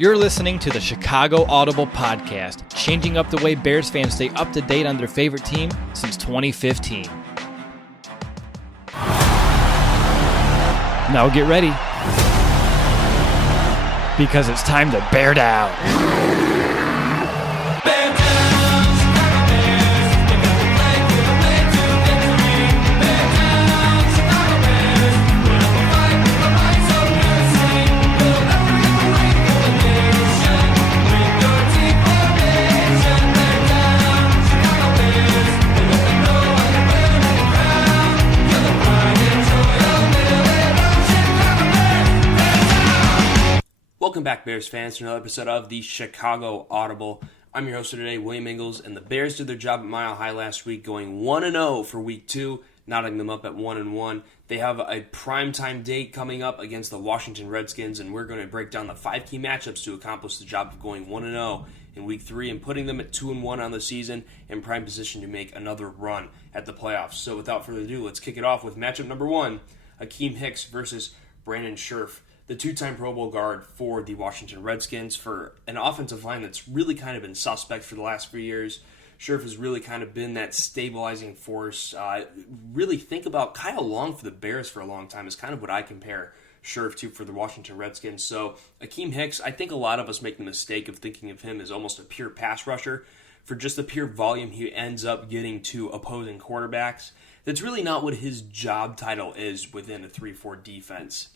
You're listening to the Chicago Audible Podcast, changing up the way Bears fans stay up to date on their favorite team since 2015. Now get ready, because it's time to bear down. Welcome back, Bears fans, to another episode of the Chicago Audible. I'm your host for today, William Ingalls, and the Bears did their job at Mile High last week, going 1-0 for Week 2, knotting them up at 1-1. They have a primetime date coming up against the Washington Redskins, and we're going to break down the 5 key matchups to accomplish the job of going 1-0 in Week 3 and putting them at 2-1 on the season in prime position to make another run at the playoffs. So without further ado, let's kick it off with matchup number 1, Akiem Hicks versus Brandon Scherff, the two-time Pro Bowl guard for the Washington Redskins, for an offensive line that's really kind of been suspect for the last few years. Scherff has really kind of been that stabilizing force. Really think about Kyle Long for the Bears for a long time is kind of what I compare Scherff to for the Washington Redskins. So Akiem Hicks, I think a lot of us make the mistake of thinking of him as almost a pure pass rusher. For just the pure volume he ends up getting to opposing quarterbacks, that's really not what his job title is within a 3-4 defense.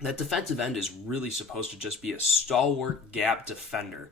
That defensive end is really supposed to just be a stalwart gap defender.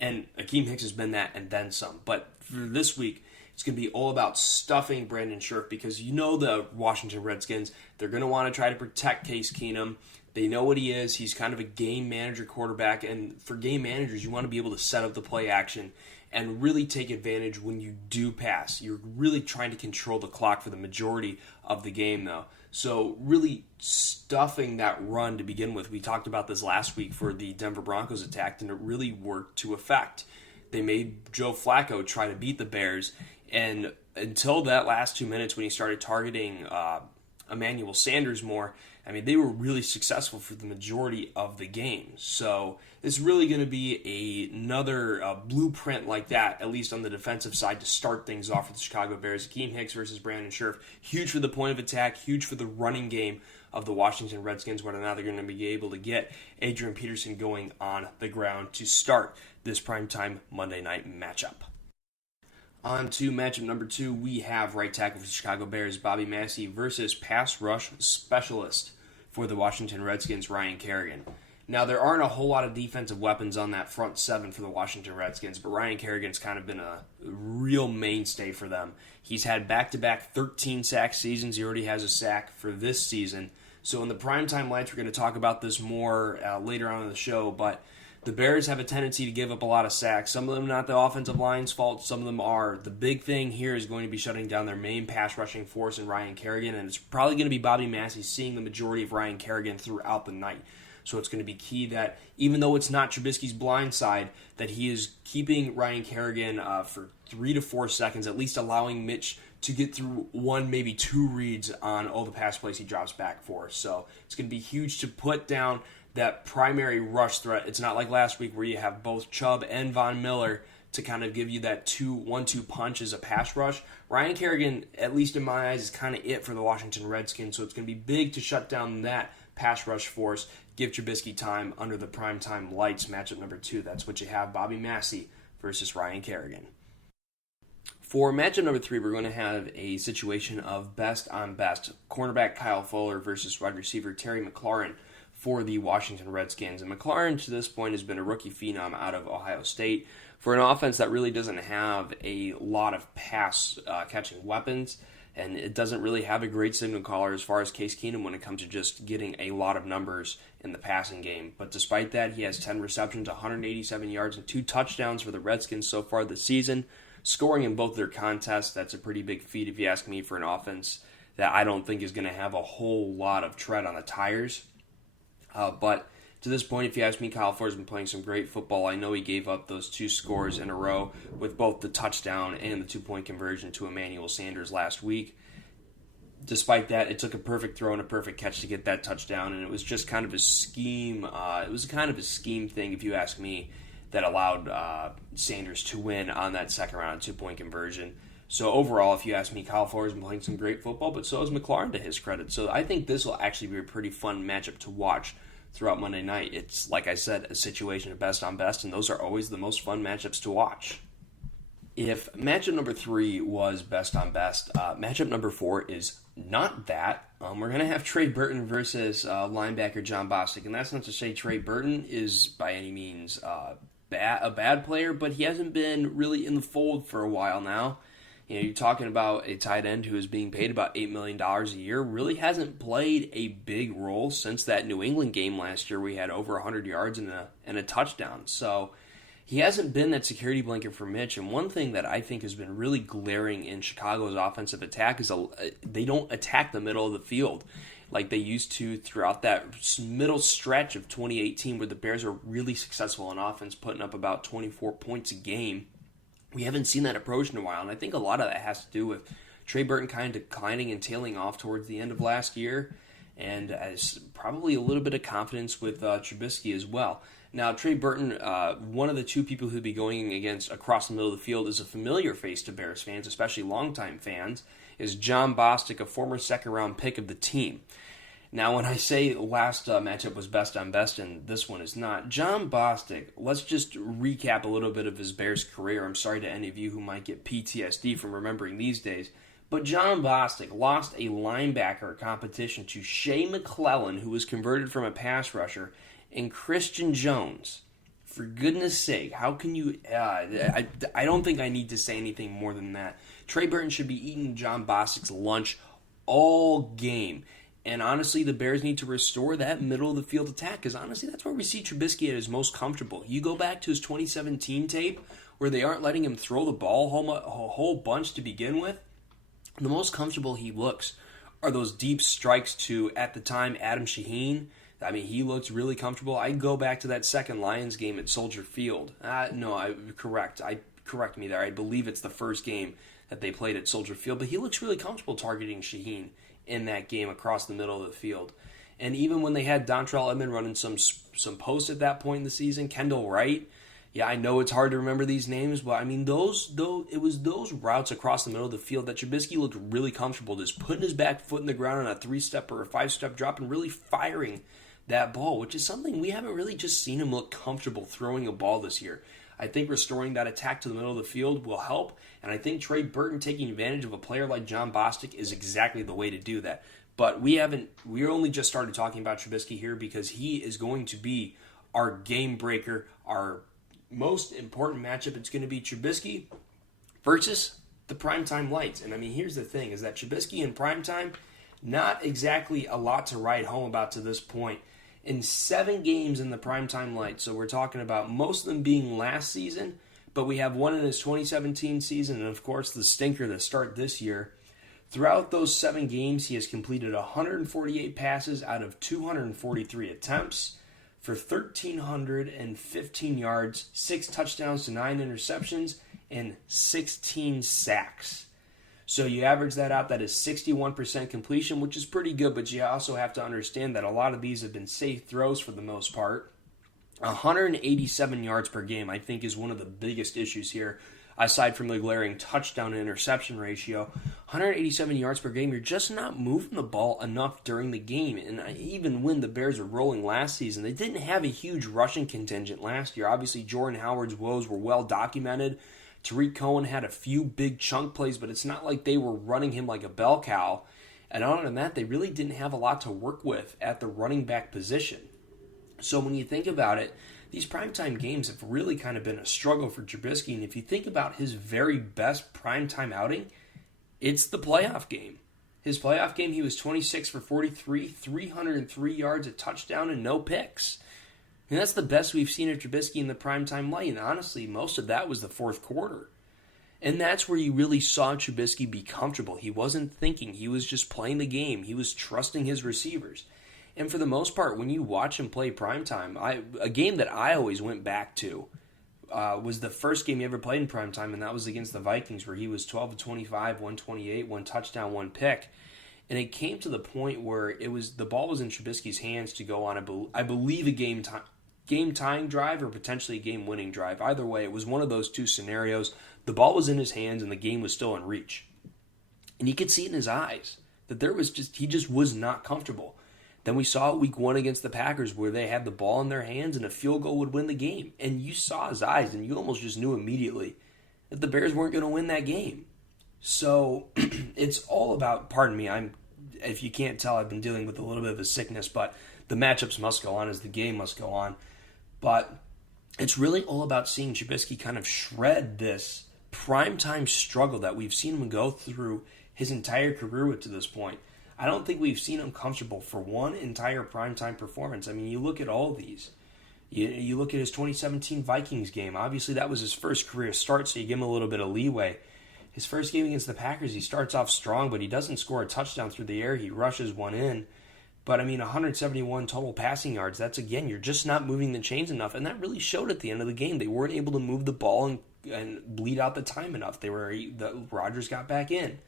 And Akiem Hicks has been that and then some. But for this week, it's going to be all about stuffing Brandon Scherff because you know the Washington Redskins, they're going to want to try to protect Case Keenum. They know what he is. He's kind of a game manager quarterback. And for game managers, you want to be able to set up the play action and really take advantage when you do pass. You're really trying to control the clock for the majority of the game, though. So really stuffing that run to begin with. We talked about this last week for the Denver Broncos attack, and it really worked to effect. They made Joe Flacco try to beat the Bears, and until that last 2 minutes when he started targeting Emmanuel Sanders more, I mean, they were really successful for the majority of the game. So it's really going to be another blueprint like that, at least on the defensive side, to start things off for the Chicago Bears. Akiem Hicks versus Brandon Scherff. Huge for the point of attack, huge for the running game of the Washington Redskins, whether or not they're going to be able to get Adrian Peterson going on the ground to start this primetime Monday night matchup. On to matchup number 2, we have right tackle for the Chicago Bears, Bobby Massie versus pass rush specialist for the Washington Redskins, Ryan Kerrigan. Now, there aren't a whole lot of defensive weapons on that front 7 for the Washington Redskins, but Ryan Kerrigan's kind of been a real mainstay for them. He's had back-to-back 13-sack seasons. He already has a sack for this season. So in the primetime lights, we're going to talk about this more later on in the show, but the Bears have a tendency to give up a lot of sacks. Some of them not the offensive line's fault, some of them are. The big thing here is going to be shutting down their main pass rushing force in Ryan Kerrigan, and it's probably going to be Bobby Massie seeing the majority of Ryan Kerrigan throughout the night. So it's going to be key that even though it's not Trubisky's blind side, that he is keeping Ryan Kerrigan for 3 to 4 seconds, at least allowing Mitch to get through 1, maybe 2 reads on all the pass plays he drops back for. So it's going to be huge to put down that primary rush threat. It's not like last week where you have both Chubb and Von Miller to kind of give you that 1-2 punch as a pass rush. Ryan Kerrigan, at least in my eyes, is kind of it for the Washington Redskins, so it's going to be big to shut down that pass rush force, give Trubisky time under the primetime lights. Matchup number 2, that's what you have, Bobby Massie versus Ryan Kerrigan. For matchup number 3, we're going to have a situation of best on best. Cornerback Kyle Fuller versus wide receiver Terry McLaurin for the Washington Redskins. And McLaurin, to this point, has been a rookie phenom out of Ohio State for an offense that really doesn't have a lot of pass catching weapons, and it doesn't really have a great signal caller as far as Case Keenum when it comes to just getting a lot of numbers in the passing game. But despite that, he has 10 receptions, 187 yards, and 2 touchdowns for the Redskins so far this season, scoring in both their contests. That's a pretty big feat, if you ask me, for an offense that I don't think is going to have a whole lot of tread on the tires. But to this point, if you ask me, Kyle Fuller's been playing some great football. I know he gave up those 2 scores in a row with both the touchdown and the 2-point conversion to Emmanuel Sanders last week. despite that, it took a perfect throw and a perfect catch to get that touchdown, and it was just kind of a scheme. It was kind of a scheme thing, if you ask me, that allowed Sanders to win on that second round 2-point conversion. So overall, if you ask me, Kyle Fuller's been playing some great football, but so is McLaurin to his credit. So I think this will actually be a pretty fun matchup to watch throughout Monday night. It's, like I said, a situation of best on best, and those are always the most fun matchups to watch. If matchup number 3 was best on best, matchup number 4 is not that. We're going to have Trey Burton versus linebacker John Bostic, and that's not to say Trey Burton is by any means a bad player, but he hasn't been really in the fold for a while now. You know, you're talking about a tight end who is being paid about $8 million a year, really hasn't played a big role since that New England game last year. We had over 100 yards and a touchdown. So he hasn't been that security blanket for Mitch. And one thing that I think has been really glaring in Chicago's offensive attack is they don't attack the middle of the field like they used to throughout that middle stretch of 2018 where the Bears were really successful on offense, putting up about 24 points a game. We haven't seen that approach in a while, and I think a lot of that has to do with Trey Burton kind of declining and tailing off towards the end of last year, and as probably a little bit of confidence with Trubisky as well. Now, Trey Burton, one of the two people who'd be going against across the middle of the field is a familiar face to Bears fans, especially longtime fans, is John Bostic, a former second-round pick of the team. Now, when I say last matchup was best on best and this one is not, John Bostic, let's just recap a little bit of his Bears career. I'm sorry to any of you who might get PTSD from remembering these days, but John Bostic lost a linebacker competition to Shea McClellan, who was converted from a pass rusher, and Christian Jones. For goodness sake, how can you... I don't think I need to say anything more than that. Trey Burton should be eating John Bostic's lunch all game. And honestly, the Bears need to restore that middle of the field attack because honestly, that's where we see Trubisky at his most comfortable. You go back to his 2017 tape where they aren't letting him throw the ball a whole bunch to begin with. The most comfortable he looks are those deep strikes to, at the time, Adam Shaheen. I mean, he looked really comfortable. I go back to that second Lions game at Soldier Field. Correct me there. I believe it's the first game that they played at Soldier Field, but he looks really comfortable targeting Shaheen in that game across the middle of the field. And even when they had Dontrell Edmond running some posts at that point in the season, Kendall Wright, yeah, I know it's hard to remember these names, but I mean, it was those routes across the middle of the field that Trubisky looked really comfortable just putting his back foot in the ground on a 3-step or a 5-step drop and really firing that ball, which is something we haven't really just seen him look comfortable throwing a ball this year. I think restoring that attack to the middle of the field will help, and I think Trey Burton taking advantage of a player like John Bostic is exactly the way to do that. But we only just started talking about Trubisky here because he is going to be our game breaker, our most important matchup. It's going to be Trubisky versus the primetime lights. And I mean, here's the thing, is that Trubisky in primetime, not exactly a lot to write home about to this point. In 7 games in the primetime light, so we're talking about most of them being last season, but we have one in his 2017 season, and of course the stinker that start this year. Throughout those 7 games, he has completed 148 passes out of 243 attempts for 1,315 yards, 6 touchdowns to 9 interceptions, and 16 sacks. So you average that out, that is 61% completion, which is pretty good, but you also have to understand that a lot of these have been safe throws for the most part. 187 yards per game, I think, is one of the biggest issues here, aside from the glaring touchdown to interception ratio. 187 yards per game, you're just not moving the ball enough during the game. And even when the Bears were rolling last season, they didn't have a huge rushing contingent last year. Obviously, Jordan Howard's woes were well documented. Tariq Cohen had a few big chunk plays, but it's not like they were running him like a bell cow. And other than that, they really didn't have a lot to work with at the running back position. So when you think about it, these primetime games have really kind of been a struggle for Trubisky. And if you think about his very best primetime outing, it's the playoff game. His playoff game, he was 26 for 43, 303 yards, a touchdown, and no picks. And that's the best we've seen of Trubisky in the primetime light. And honestly, most of that was the fourth quarter. And that's where you really saw Trubisky be comfortable. He wasn't thinking. He was just playing the game. He was trusting his receivers. And for the most part, when you watch him play primetime, a game that I always went back to was the first game he ever played in primetime, and that was against the Vikings, where he was 12 of 25, 128, 1 touchdown, 1 pick. And it came to the point where the ball was in Trubisky's hands to go on, I believe, a game-tying drive or potentially a game-winning drive. Either way, it was one of those two scenarios. The ball was in his hands and the game was still in reach. And you could see it in his eyes that he just was not comfortable. Then we saw it week 1 against the Packers where they had the ball in their hands and a field goal would win the game. And you saw his eyes and you almost just knew immediately that the Bears weren't going to win that game. So it's all about, pardon me, if you can't tell, I've been dealing with a little bit of a sickness, but the matchups must go on as the game must go on. But it's really all about seeing Trubisky kind of shred this primetime struggle that we've seen him go through his entire career with to this point. I don't think we've seen him comfortable for one entire primetime performance. I mean, you look at all these. You look at his 2017 Vikings game. Obviously, that was his first career start, so you give him a little bit of leeway. His first game against the Packers, he starts off strong, but he doesn't score a touchdown through the air. He rushes one in. But, 171 total passing yards. That's, again, you're just not moving the chains enough. And that really showed at the end of the game. They weren't able to move the ball and bleed out the time enough. Rodgers got back in.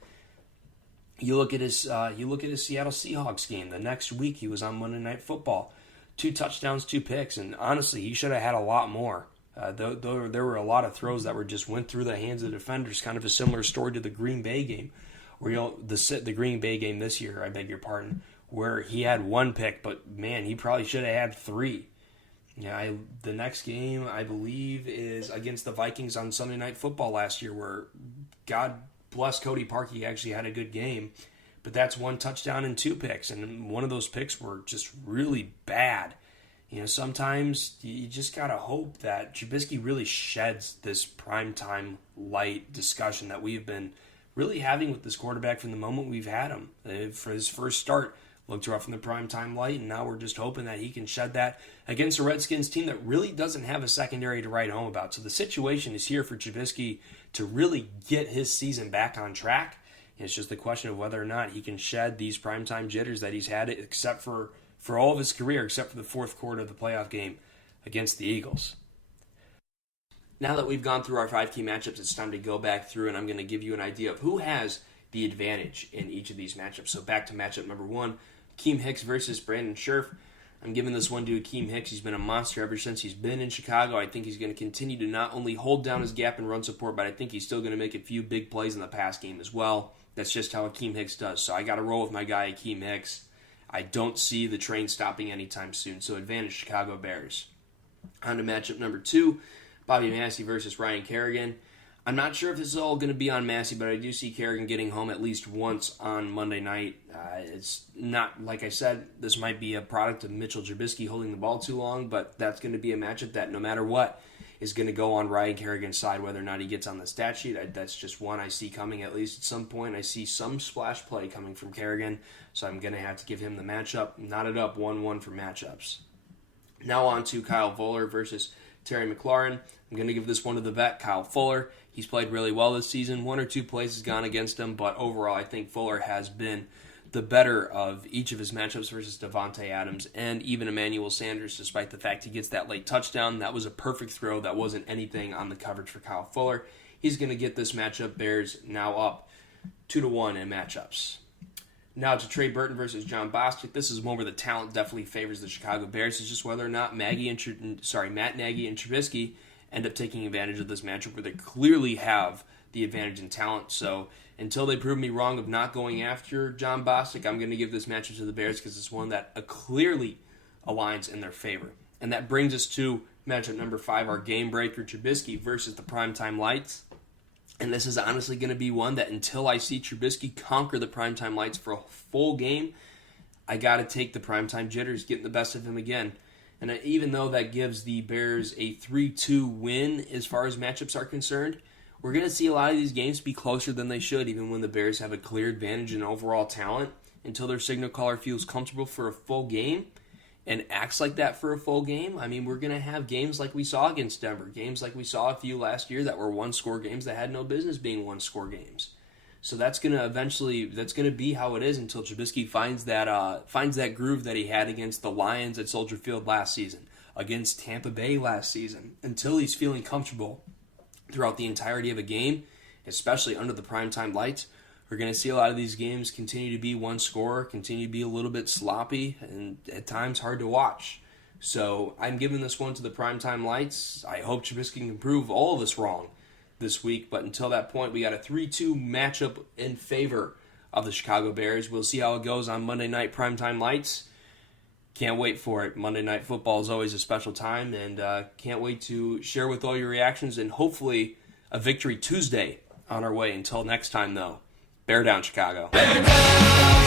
You look at his Seattle Seahawks game. The next week, he was on Monday Night Football. 2 touchdowns, 2 picks. And, honestly, he should have had a lot more. There were a lot of throws that just went through the hands of the defenders, kind of a similar story to the Green Bay game, where the Green Bay game this year, I beg your pardon, where he had 1 pick, but man, he probably should have had 3. Yeah, the next game, I believe, is against the Vikings on Sunday Night Football last year, where God bless Cody Parkey, he actually had a good game, but that's 1 touchdown and 2 picks, and one of those picks were just really bad. Sometimes you just got to hope that Trubisky really sheds this primetime light discussion that we've been really having with this quarterback from the moment we've had him. For his first start, looked rough in the primetime light, and now we're just hoping that he can shed that against a Redskins team that really doesn't have a secondary to write home about. So the situation is here for Trubisky to really get his season back on track. It's just the question of whether or not he can shed these primetime jitters that he's had, except for all of his career, except for the fourth quarter of the playoff game against the Eagles. Now that we've gone through our 5 key matchups, it's time to go back through, and I'm going to give you an idea of who has the advantage in each of these matchups. So back to matchup number 1, Akeem Hicks versus Brandon Scherff. I'm giving this one to Akeem Hicks. He's been a monster ever since he's been in Chicago. I think he's going to continue to not only hold down his gap and run support, but I think he's still going to make a few big plays in the pass game as well. That's just how Akeem Hicks does. So I got to roll with my guy, Akeem Hicks. I don't see the train stopping anytime soon, so advantage Chicago Bears. On to matchup number 2, Bobby Massie versus Ryan Kerrigan. I'm not sure if this is all going to be on Massie, but I do see Kerrigan getting home at least once on Monday night. It's not, like I said, this might be a product of Mitchell Trubisky holding the ball too long, but that's going to be a matchup that no matter what is going to go on Ryan Kerrigan's side, whether or not he gets on the stat sheet. That's just one I see coming at least at some point. I see some splash play coming from Kerrigan, so I'm going to have to give him the matchup. Knotted up 1-1 for matchups. Now on to Kyle Fuller versus Terry McLaurin. I'm going to give this one to the vet, Kyle Fuller. He's played really well this season. 1 or 2 plays has gone against him, but overall I think Fuller has been the better of each of his matchups versus Davante Adams and even Emmanuel Sanders, despite the fact he gets that late touchdown. That was a perfect throw. That wasn't anything on the coverage for Kyle Fuller. He's going to get this matchup. Bears now up 2-1 in matchups. Now to Trey Burton versus John Bostic. This is one where the talent definitely favors the Chicago Bears. It's just whether or not Matt Nagy and Trubisky end up taking advantage of this matchup where they clearly have the advantage in talent. So until they prove me wrong of not going after John Bostic, I'm going to give this matchup to the Bears because it's one that clearly aligns in their favor. And that brings us to matchup number 5, our game breaker, Trubisky versus the primetime lights. And this is honestly going to be one that until I see Trubisky conquer the primetime lights for a full game, I got to take the primetime jitters, getting the best of him again. And even though that gives the Bears a 3-2 win as far as matchups are concerned, we're going to see a lot of these games be closer than they should, even when the Bears have a clear advantage in overall talent, until their signal caller feels comfortable for a full game and acts like that for a full game. I mean, we're going to have games like we saw against Denver, games like we saw a few last year that were one-score games that had no business being one-score games. So that's going to be how it is until Trubisky finds that groove that he had against the Lions at Soldier Field last season, against Tampa Bay last season, until he's feeling comfortable throughout the entirety of a game, especially under the primetime lights. we're going to see a lot of these games continue to be one score, continue to be a little bit sloppy, and at times hard to watch. So I'm giving this one to the primetime lights. I hope Trubisky can prove all of us wrong this week, but until that point, we got a 3-2 matchup in favor of the Chicago Bears. We'll see how it goes on Monday night primetime lights. Can't wait for it. Monday Night Football is always a special time, and can't wait to share with all your reactions and hopefully a victory Tuesday on our way. Until next time, though, bear down, Chicago. Bear down!